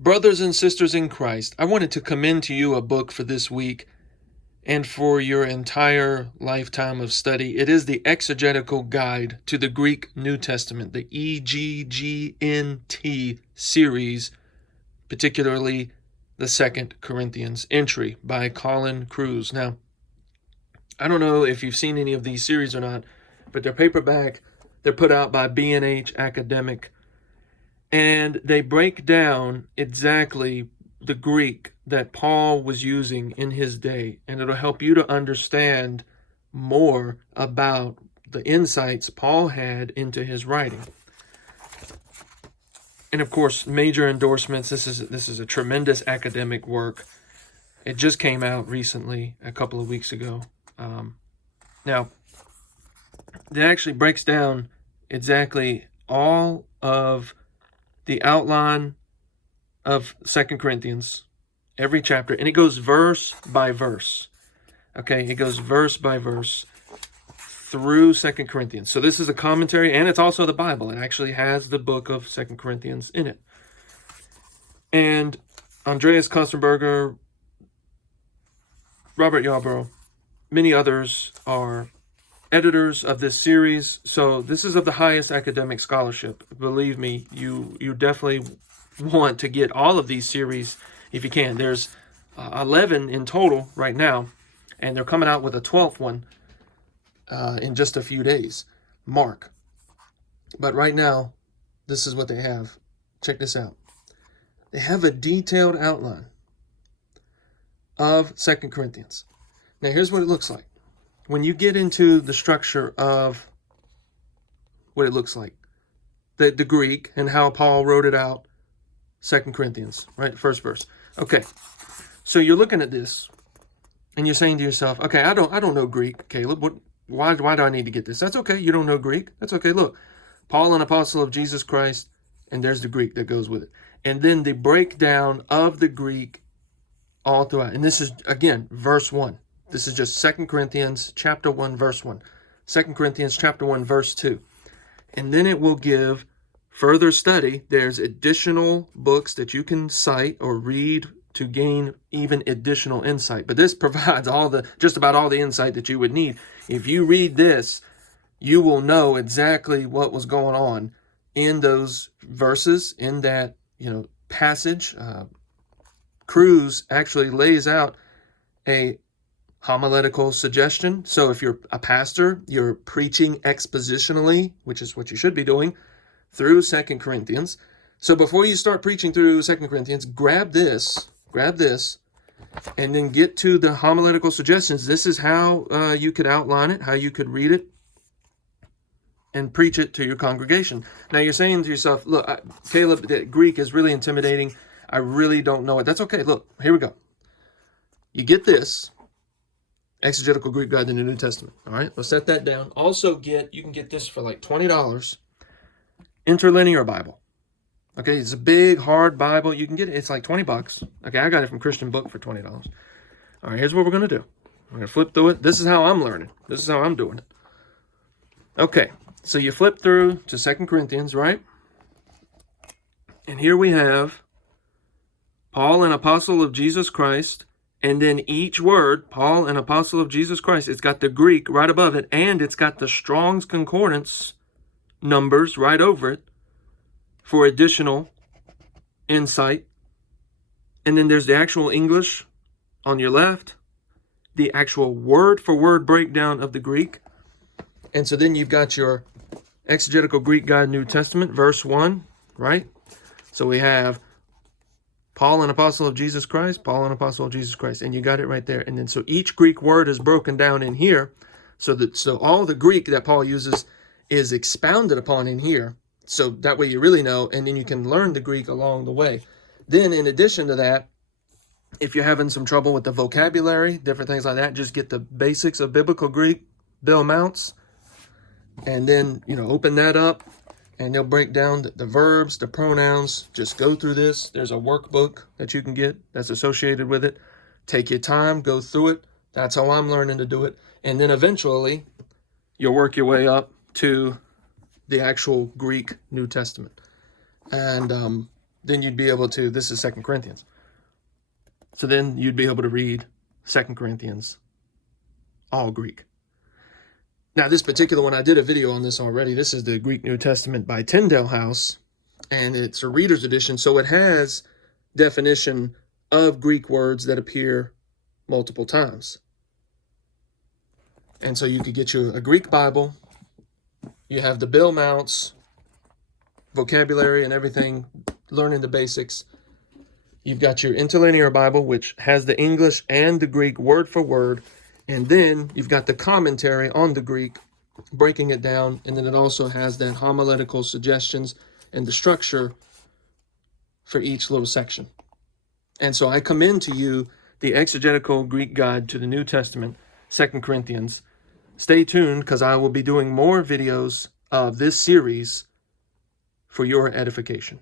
Brothers and sisters in Christ, I wanted to commend to you a book for this week and for your entire lifetime of study. It is the Exegetical Guide to the Greek New Testament, the EGGNT series, particularly the 2 Corinthians entry by Colin Cruz. Now, I don't know if you've seen any of these series or not, but they're paperback. They're put out by B&H Academic, and they break down exactly the Greek that Paul was using in his day, and it'll help you to understand more about the insights Paul had into his writing. And of course, major endorsements. This is a tremendous academic work. It just came out recently, a couple of weeks ago. Now, it actually breaks down exactly all of the outline of 2 Corinthians, every chapter, and it goes verse by verse. Okay, it goes verse by verse through 2 Corinthians. So this is a commentary, and it's also the Bible. It actually has the book of 2 Corinthians in it. And Andreas Kostenberger, Robert Yarbrough, many others are editors of this series. So this is of the highest academic scholarship. Believe me, you definitely want to get all of these series if you can. There's 11 in total right now, and they're coming out with a 12th one in just a few days. Mark. But right now, this is what they have. Check this out. They have a detailed outline of 2 Corinthians. Now, here's what it looks like. When you get into the structure of what it looks like, the Greek and how Paul wrote it out, 2 Corinthians, right? First verse. Okay, so you're looking at this, and you're saying to yourself, okay, I don't know Greek, Caleb. Why do I need to get this? That's okay. You don't know Greek. That's okay. Look, Paul, an apostle of Jesus Christ, and there's the Greek that goes with it. And then the breakdown of the Greek all throughout. And this is, again, verse 1. This is just 2 Corinthians chapter 1, verse 1. 2 Corinthians chapter 1, verse 2. And then it will give further study. There's additional books that you can cite or read to gain even additional insight. But this provides just about all the insight that you would need. If you read this, you will know exactly what was going on in those verses, in that passage. Cruz actually lays out a homiletical suggestion. So if you're a pastor, you're preaching expositionally, which is what you should be doing, through 2 Corinthians. So before you start preaching through 2 Corinthians, grab this, and then get to the homiletical suggestions. This is how you could outline it, how you could read it, and preach it to your congregation. Now you're saying to yourself, look, Caleb, the Greek is really intimidating. I really don't know it. That's okay. Look, here we go. You get this, Exegetical Greek Guide to the New Testament. All right, let's set that down. Also you can get this for like $20. Interlinear Bible. Okay, it's a big, hard Bible. You can get it. It's like $20. Okay, I got it from Christian Book for $20. All right, here's what we're going to do. We're going to flip through it. This is how I'm learning. This is how I'm doing it. Okay, so you flip through to 2 Corinthians, right? And here we have Paul, an apostle of Jesus Christ. And then each word, Paul, an apostle of Jesus Christ, it's got the Greek right above it, and it's got the Strong's Concordance numbers right over it for additional insight. And then there's the actual English on your left, the actual word-for-word breakdown of the Greek. And so then you've got your Exegetical Greek Guide New Testament, verse 1, right? So we have Paul, an apostle of Jesus Christ, Paul, an apostle of Jesus Christ, and you got it right there. And then so each Greek word is broken down in here, so all the Greek that Paul uses is expounded upon in here, so that way you really know, and then you can learn the Greek along the way. Then in addition to that, if you're having some trouble with the vocabulary, different things like that, just get the basics of biblical Greek, Bill Mounce, and then open that up, and they'll break down the verbs, the pronouns. Just go through this. There's a workbook that you can get that's associated with it. Take your time, go through it. That's how I'm learning to do it. And then eventually, you'll work your way up to the actual Greek New Testament. And then you'd be able to, this is 2 Corinthians. So then you'd be able to read 2 Corinthians, all Greek. Now, this particular one, I did a video on this already. This is the Greek New Testament by Tyndale House, and it's a reader's edition, so it has definition of Greek words that appear multiple times. And so you could get you a Greek Bible. You have the Bill Mounce, vocabulary and everything, learning the basics. You've got your Interlinear Bible, which has the English and the Greek word for word. And then you've got the commentary on the Greek, breaking it down. And then it also has that homiletical suggestions and the structure for each little section. And so I commend to you the Exegetical Greek Guide to the New Testament, 2 Corinthians. Stay tuned, because I will be doing more videos of this series for your edification.